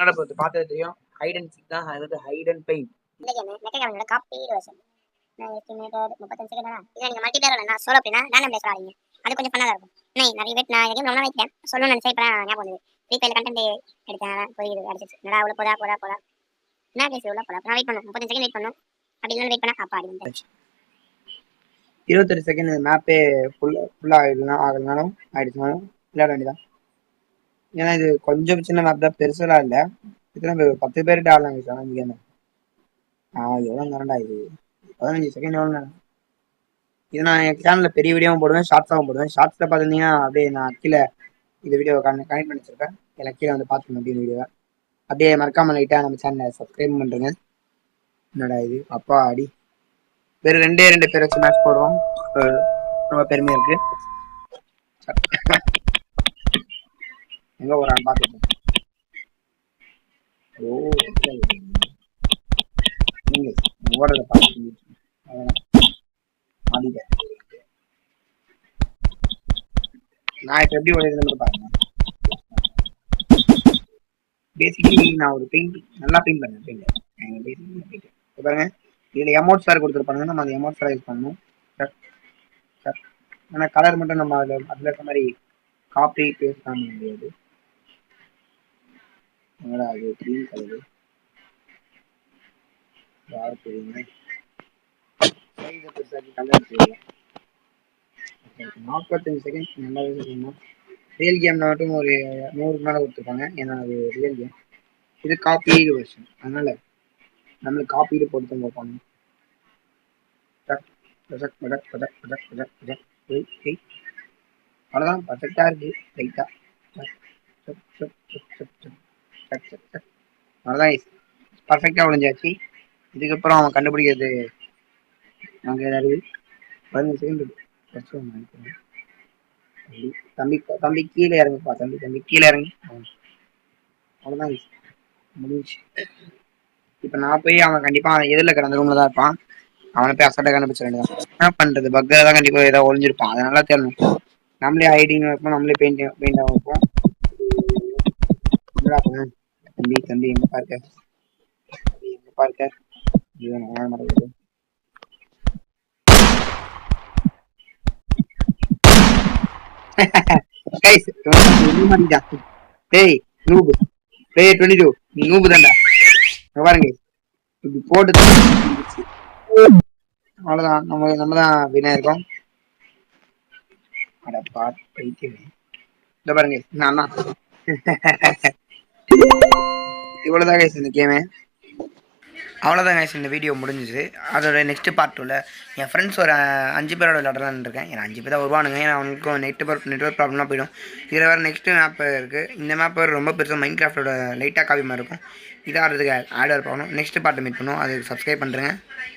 கன்னட பொறுத்து பார்த்தது தெரியும். ஹைட் அண்ட் சீக் தான், அதாவது ஹைட் அண்ட் பெயின். இந்த கேம் மெக்கா கேமோட காப்பி வெர்ஷன். நான் எஸ்டிமேட்டட் 35 செகண்ட் தான். இதை நீங்க மல்டி பிளேயர் நான் சோலோ அப்படின்னா ரேண்டம் பிளேஸ் ஆடுங்க. அது கொஞ்சம் ஃபன்னா இருக்கும். நிறைய பேர் நான் கேம் ரொம்ப வைக்கிறேன் சொல்லணும்னு நினைச்சேன். இப்போ ஞாபகம் வந்தது. ஃப்ரீ ஃபயர்ல கண்டென்ட் எடுத்தேன் போயிடுது அடிச்சிச்சு. என்னடா உள்ள போதா என்ன கேஸ் உள்ள போதா. நான் வெயிட் பண்ணேன் 35 செகண்ட் வெயிட் பண்ணேன். அப்படி இல்லைன்னு வெயிட் பண்ண அப்பா அடி வந்து 28 செகண்ட் மேப்பே ஃபுல்லா ஆகலனாலும் ஆயிடுச்சுனாலும் விளையாட வேண்டியதான். ஏன்னா இது கொஞ்சம் சின்ன மேப் தான், பெருசெல்லாம் இல்லை. இத்தனை 10 பேர்கிட்ட ஆடலாம் சார் இந்த கேம். எவ்வளோ நேரம்டா இது? 15 செகண்ட் எவ்வளோ நேரம்? இது நான் என் சேனலில் பெரிய வீடியோவும் போடுவேன், ஷார்ட்ஸாகவும் போடுவேன். ஷார்ட்ஸில் பார்த்துருந்தீங்கன்னா அப்படியே நான் கீழே இந்த வீடியோவை கனெக்ட் பண்ணி வச்சிருப்பேன். எனக்கு கீழே வந்து பார்த்துக்கணும் அப்படின்னு வீடியோவை. அப்படியே மறக்காம லைட்டாக நம்ம சேனலை சப்ஸ்கிரைப் பண்ணுறேங்க. என்னடா இது அப்பா அடி. வெறும் 2 பேர் வச்சு மேட்ச் போடுவோம். ரொம்ப பெருமையாக இருக்கு. எங்கே போகிறான்னு பார்த்துருக்கேன். நீங்கள் ஓடுறத பார்த்து ஆடிட்டேன். நான் இப்போ எப்படி ஓடுறதுன்னு பாருங்க. பேசிக்கலி நான் ஒரு பெயிண்ட் நல்லா பெயிண்ட் பண்ணேன். பெயிண்ட் பாருங்க. இதில் எமௌண்ட்ஸ் வேறு கொடுத்துருப்பாங்க. நம்ம அந்த எமௌண்ட்ஸ் வேறு யூஸ் பண்ணணும். ஆனால் கலர் மட்டும் நம்ம அதில் இருக்க மாதிரி காப்பி பேஸ்ட் தான் பண்ண முடியாது. என்னடா அது க்ரீன் கலரு யாரு தெரியுங்க. கலர் தெரியும். 45 செகண்ட் நல்லாவே தெரியுமா? ரியல் கேம்ல மட்டும் ஒரு 100 மேலே கொடுத்துருப்பாங்க. ஏன்னா அது ரியல் கேம். இது காப்பீடு வெர்ஷன், அதனால நம்மளுக்கு காப்பீடு போட்டு தான் பார்ப்பாங்க. அவ்வளோதான், பர்ஃபெக்டா இருக்கு. லைட்டா அவ்வளோதான், பர்ஃபெக்டா ஒழிஞ்சாச்சு. இதுக்கப்புறம் அவன் கண்டுபிடிக்கிறது நமக்கு ஏதாவது 15 செகண்ட் தம்பி கீழே இறங்குப்பா. தம்பி கீழே இறங்கி. அவ்வளோதான் முடிஞ்சு. இப்போ நான் போய் அவன் கண்டிப்பா எதிரில் கிடந்த ரூம்ல தான் இருப்பான். அவனை போய் அசட்டை கண்டுபிடிச்ச வேண்டியதான். என்ன பண்றது, பக்கில் தான் கண்டிப்பா ஏதாவது ஒழிஞ்சிருப்பான். அதனால தெரியணும். நம்மளே ஐடிங் வைப்போம், நம்மளே பெயிண்ட் வைப்போம். தம்பி எங்க பார்க்க டேய் நூபு, டேய் 22 நீ நூபு தான்டா. பாருங்க இப்படி போட்டு அவ்வளவுதான். நம்ம தான் வினா இருக்கோம். இந்த பாருங்க நான் இவ்வளவுதான் கைஸ் இந்த கேமு. அவ்வளோதான் கைஸ் இந்த வீடியோ முடிஞ்சிச்சு. அதோட நெக்ஸ்ட் பார்ட்டில் என் ஃப்ரெண்ட்ஸ் ஒரு 5 பேரோட விளையாடலான்னு இருக்கேன். ஏன்னா 5 பேர் தான் வருவானுங்க. ஏன்னா அவனுக்கும் நெட்வொர்க் ப்ராப்ளம்லாம் போயிடும். இதில் வேறு நெக்ஸ்ட்டு மேப் இருக்குது. இந்த மேப் ரொம்ப பெருசாக மைண்ட் கிராஃப்டோட லைட்டாக காப்பி மாதிரி இருக்கும். இதாக ஆடுறதுக்கு ஆட் பண்ணணும். நெக்ஸ்ட் பார்ட்டை மீட் பண்ணுவோம். அதுக்கு சப்ஸ்கிரைப் பண்ணுறேங்க.